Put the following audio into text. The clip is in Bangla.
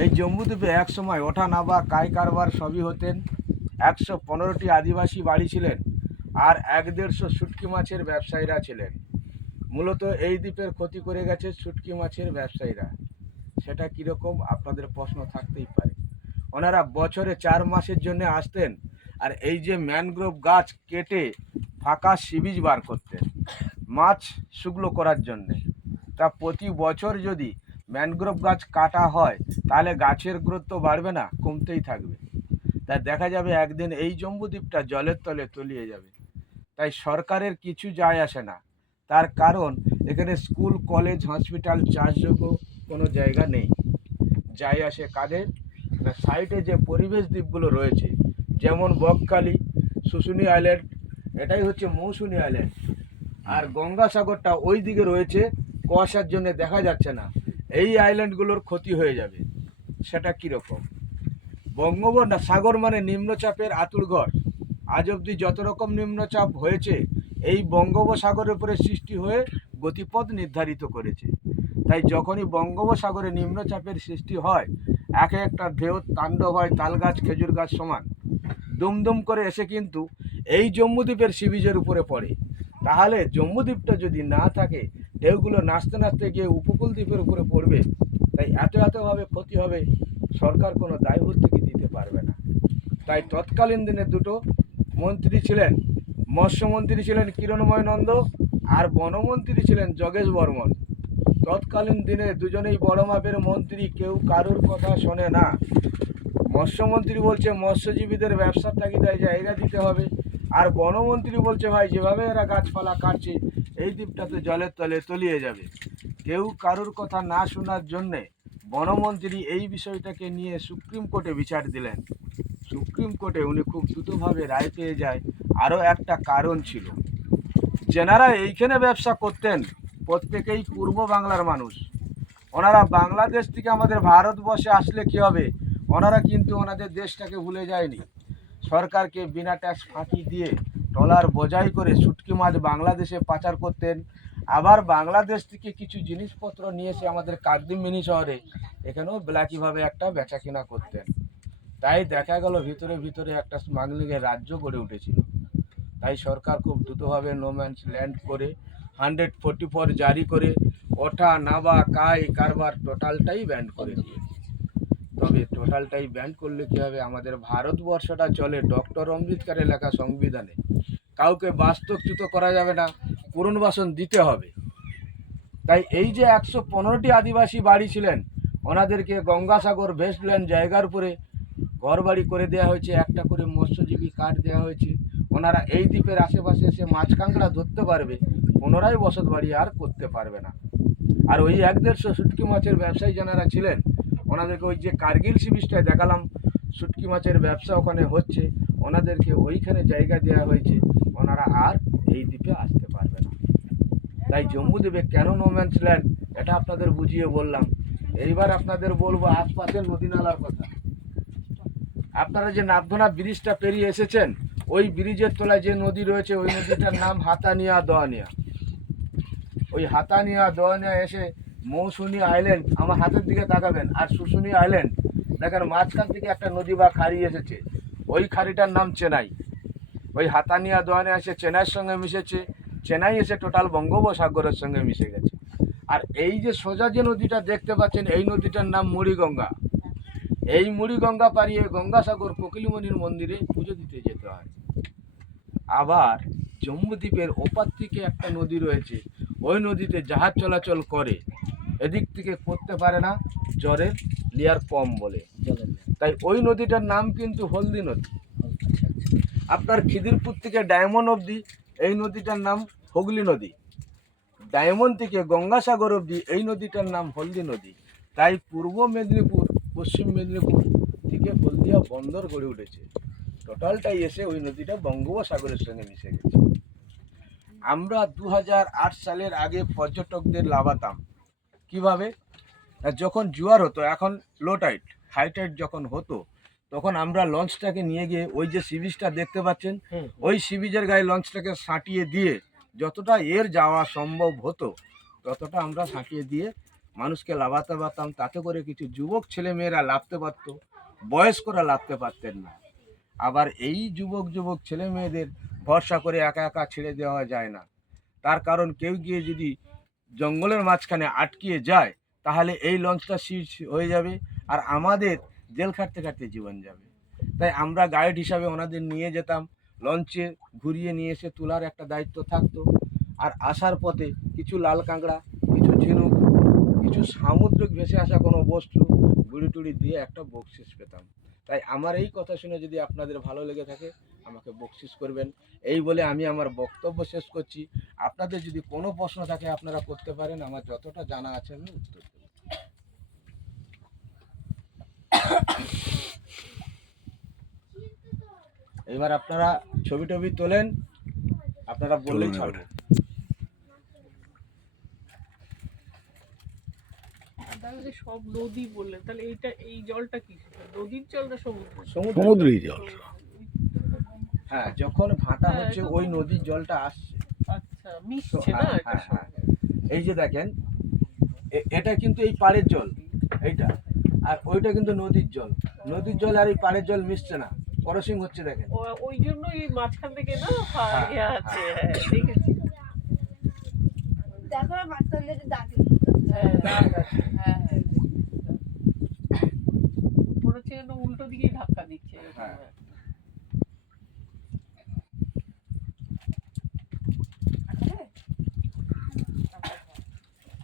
এই জম্বুদ্বীপে এক সময় ওঠা নাবা কায় কারবার সবই হতেন। একশো পনেরোটি আদিবাসী বাড়ি ছিলেন আর এক দেড়শো শুটকি মাছের ব্যবসায়ীরা ছিলেন। মূলত এই দ্বীপের ক্ষতি করে গেছে শুটকি মাছের ব্যবসায়ীরা। সেটা কীরকম? আপনাদের প্রশ্ন থাকতেই পারে। ওনারা বছরে চার মাসের জন্য আসতেন আর এই যে ম্যানগ্রোভ গাছ কেটে ফাঁকা সিবিজ বার করতেন। মাছ শুকলো করার জন্যে। তা প্রতি বছর যদি ম্যানগ্রোভ গাছ কাটা হয়, তাহলে গাছের গ্রোথ তো বাড়বে না, কমতেই থাকবে। তাই দেখা যাবে একদিন এই জম্বুদ্বীপটা জলের তলে তলিয়ে যাবে। তাই সরকারের কিছু যায় আসে না। তার কারণ, এখানে স্কুল, কলেজ হসপিটাল চাষযোগ্য কোনো জায়গা নেই। যাই আসে কাদের? না সাইডে যে পরিবেশ দ্বীপগুলো রয়েছে, যেমন বকখালি, শুশুনি আইল্যান্ড এটাই হচ্ছে মৌসুনি আইল্যান্ড আর গঙ্গাসাগরটা ওই দিকে রয়েছে, কুয়াশার জন্য দেখা যাচ্ছে না। এই আইল্যান্ডগুলোর ক্ষতি হয়ে যাবে। সেটা কীরকম? বঙ্গোপসাগর সাগর মানে নিম্নচাপের আতুরঘর আজ অবধি যত রকম নিম্নচাপ হয়েছে, এই বঙ্গোপসাগরের উপরে সৃষ্টি হয়ে গতিপথ নির্ধারিত করেছে। তাই যখনই বঙ্গোপসাগরে নিম্নচাপের সৃষ্টি হয়, এক একটা ঢেউ, তাণ্ডব হয়, তাল গাছ, খেজুর গাছ সমান। দুমদুম করে এসে কিন্তু এই জম্মুদ্বীপের সিবিজের উপরে পড়ে। তাহলে জম্মুদ্বীপটা যদি না থাকে ঢেউগুলো নাচতে নাচতে গিয়ে উপকূল দ্বীপের উপরে পড়বে, তাই এত এতভাবে ক্ষতি হবে সরকার কোনো দায়ভর্তি দিতে পারবে না। তাই তৎকালীন দিনে দুটো মন্ত্রী ছিলেন, মৎস্যমন্ত্রী ছিলেন কিরণময় নন্দ আর বনমন্ত্রী ছিলেন যোগেশ বর্মন। তৎকালীন দিনে দুজনেই বড় মাপের মন্ত্রী, কেউ কারোর কথা শোনে না। মৎস্যমন্ত্রী বলছে, মৎস্যজীবীদের ব্যবসার তাগিদায় জায়গা দিতে হবে। আর বনমন্ত্রী বলছে, ভাই, যেভাবে এরা গাছপালা কাটছে, এই দ্বীপটা তো জলের তলে তলিয়ে যাবে। কেউ কারোর কথা না শোনার জন্যে বনমন্ত্রী এই বিষয়টাকে নিয়ে সুপ্রিম কোর্টে বিচার দিলেন। সুপ্রিম কোর্টে উনি খুব দ্রুতভাবে রায় পেয়ে যায়, আরও একটা কারণ ছিল। যেনারা এইখানে ব্যবসা করতেন, প্রত্যেকেই পূর্ব বাংলার মানুষ। ওনারা বাংলাদেশ থেকে আমাদের ভারতবর্ষে আসলে কি হবে? ওনারা কিন্তু ওনাদের দেশটাকে ভুলে যায়নি। সরকারকে বিনা ট্যাক্স ফাঁকি দিয়ে ট্রলার বোঝাই করে শুটকি মাছ বাংলাদেশে পাচার করতেন। আবার বাংলাদেশ থেকে কিছু জিনিসপত্র নিয়ে এসে আমাদের কাকদিম মিনি শহরে এখানেও ব্ল্যাকিভাবে একটা বেচা কিনা করতেন। তাই দেখা গেল ভিতরে ভিতরে একটা স্মাগলিংয়ের রাজ্য গড়ে উঠেছিল। তাই সরকার খুব দ্রুতভাবে নোম্যান্স ল্যান্ড করে হান্ড্রেড ফোর্টি ফোর জারি করে ওঠা নাবা কাই কারবার টোটালটাই ব্যান্ড করে দিয়ে তবে টোটালটাই ব্যান্ড করলে কী হবে? আমাদের ভারতবর্ষটা চলে ডক্টর আম্বেদকরের লেখা সংবিধানে। কাউকে বাস্তবচ্যুত করা যাবে না, পুনর্বাসন দিতে হবে। তাই এই যে একশো পনেরোটি আদিবাসী বাড়ি ছিলেন, ওনাদেরকে গঙ্গাসাগর ভেস্টল্যান্ড জায়গার উপরে ঘরবাড়ি করে দেওয়া হয়েছে, একটা করে মৎস্যজীবী কার্ড দেওয়া হয়েছে। ওনারা এই দ্বীপের আশেপাশে এসে মাছ কাঁকড়া ধরতে পারবে, পুনরায় বসত বাড়ি আর করতে পারবে না। আর ওই এক দেড়শো শুটকি মাছের ব্যবসায়ী যারা ছিলেন ওনাদেরকে ওই যে কার্গিল সি দেখালাম, শুটকি মাছের ব্যবসা ওখানে হচ্ছে, ওনাদেরকে ওইখানে জায়গা দেওয়া হয়েছে, ওনারা আর এই দ্বীপে আসতে পারবে না। তাই জম্মুদ্বীপে কেন নোম্যান্স ল্যান্ড এটা আপনাদের বুঝিয়ে বললাম। এইবার আপনাদের বলব আশপাশের নদী নালার কথা। আপনারা যে নাথগোনা ব্রিজটা পেরিয়ে এসেছেন, ওই ব্রিজের তলায় যে নদী রয়েছে, ওই নদীটার নাম হাতানিয়া দোয়ানিয়া। ওই হাতানিয়া দোয়ানিয়া এসে মৌসুনি আইল্যান্ড আমার হাতের দিকে তাকাবেন, আর শুশুনি আইল্যান্ড দেখেন মাঝখান থেকে একটা নদী বা খাড়ি এসেছে। ওই খাড়িটার নাম চেনাই। ওই হাতানিয়া দোয়ানিয়া এসে চেনাইয়ের সঙ্গে মিশেছে। চেনাই এসে টোটাল বঙ্গোপসাগরের সঙ্গে মিশে গেছে। আর এই যে সোজা যে নদীটা দেখতে পাচ্ছেন, এই নদীটার নাম মুড়িগঙ্গা। এই মুড়িগঙ্গা পাড়িয়ে গঙ্গাসাগর কোকিলমণির মন্দিরে পুজো দিতে যেতে হয়। আবার জম্মুদ্বীপের ওপার থেকে একটা নদী রয়েছে ওই নদীতে জাহাজ চলাচল করে এদিক থেকে করতে পারে না জ্বরের লেয়ার কম বলে। তাই ওই নদীটার নাম কিন্তু হলদি নদী। আপনার খিদিরপুর থেকে ডায়মন্ড অবধি এই নদীটার নাম হুগলি নদী। ডায়মন্ড থেকে গঙ্গাসাগর অবধি এই নদীটার নাম হলদি নদী। তাই পূর্ব মেদিনীপুর পশ্চিম মেদিনীপুর থেকে হলদিয়া বন্দর গড়ে উঠেছে। টোটালটাই এসে ওই নদীটা বঙ্গোপসাগরের সঙ্গে মিশে গেছে। আমরা দু আট সালের আগে পর্যটকদের লাভাতাম। কীভাবে? যখন জোয়ার হতো এখন লো টাইট হাই টাইট যখন হতো তখন আমরা লঞ্চটাকে নিয়ে গিয়ে ওই যে সি বিচটা দেখতে পাচ্ছেন ওই সি বিচের গায়ে লঞ্চটাকে সাঁটিয়ে দিয়ে যতটা এর যাওয়া সম্ভব হতো ততটা আমরা সাঁটিয়ে দিয়ে মানুষকে লাভাতে পারতাম। তাতে করে কিছু যুবক ছেলে মেয়েরা লাভতে পারত বয়স্করা লাভতে পারতেন না। আবার এই যুবক যুবক ছেলে মেয়েদের ভরসা করে একা একা ছেড়ে দেওয়া যায় না। তার কারণ কেউ গিয়ে যদি জঙ্গলের মাঝখানে আটকিয়ে যায়, তাহলে এই লঞ্চটা সিজ হয়ে যাবে আর আমাদের জেল খাটতে খাটতে জীবন যাবে। তাই আমরা গাইড হিসাবে ওনাদের নিয়ে যেতাম, লঞ্চে ঘুরিয়ে নিয়ে এসে তোলার একটা দায়িত্ব থাকতো। আর আসার পথে কিছু লাল কাঁকড়া, কিছু ঝিনুক, কিছু সামুদ্রিক ভেসে আসা কোনো বস্তু গুড়ি টুড়ি দিয়ে একটা বকশিস পেতাম। তাই আমার এই কথা শুনে যদি আপনাদের ভালো লেগে থাকে আমাকে বকশিস করবেন। এই বলে আমি আমার বক্তব্য শেষ করছি। আপনাদের যদি কোনো প্রশ্ন থাকে আপনারা করতে পারেন। আমার যতটা জানা আছে আমি উত্তর দেব। এবার আপনারা ছবি টবি তোলেন। আপনারা বললেই তুলুন তাহলে সব নদী বললেন তাহলে এইটা এই জলটা কি নদীর জল না সমুদ্র সমুদ্র সমুদ্রই জল। হ্যাঁ যখন ভাটা হ্যাঁ, হচ্ছে ওই নদীর জলটা আসছে। আচ্ছা মিশছে না হ্যাঁ, এটা হ্যাঁ। এই যে দেখেন এটা কিন্তু এই পাড়ের জল এইটা। আর ওইটা কিন্তু নদীর জল। নদীর জল আর এই পাড়ের জল মিশছে না। করসিং হচ্ছে দেখেন। ও- ওই জন্য এই মাঝখান থেকে না? হ্যাঁ, ইয়ে আছে দেখেছি। দেখো মাঝখান থেকে দাগ আছে, হ্যাঁ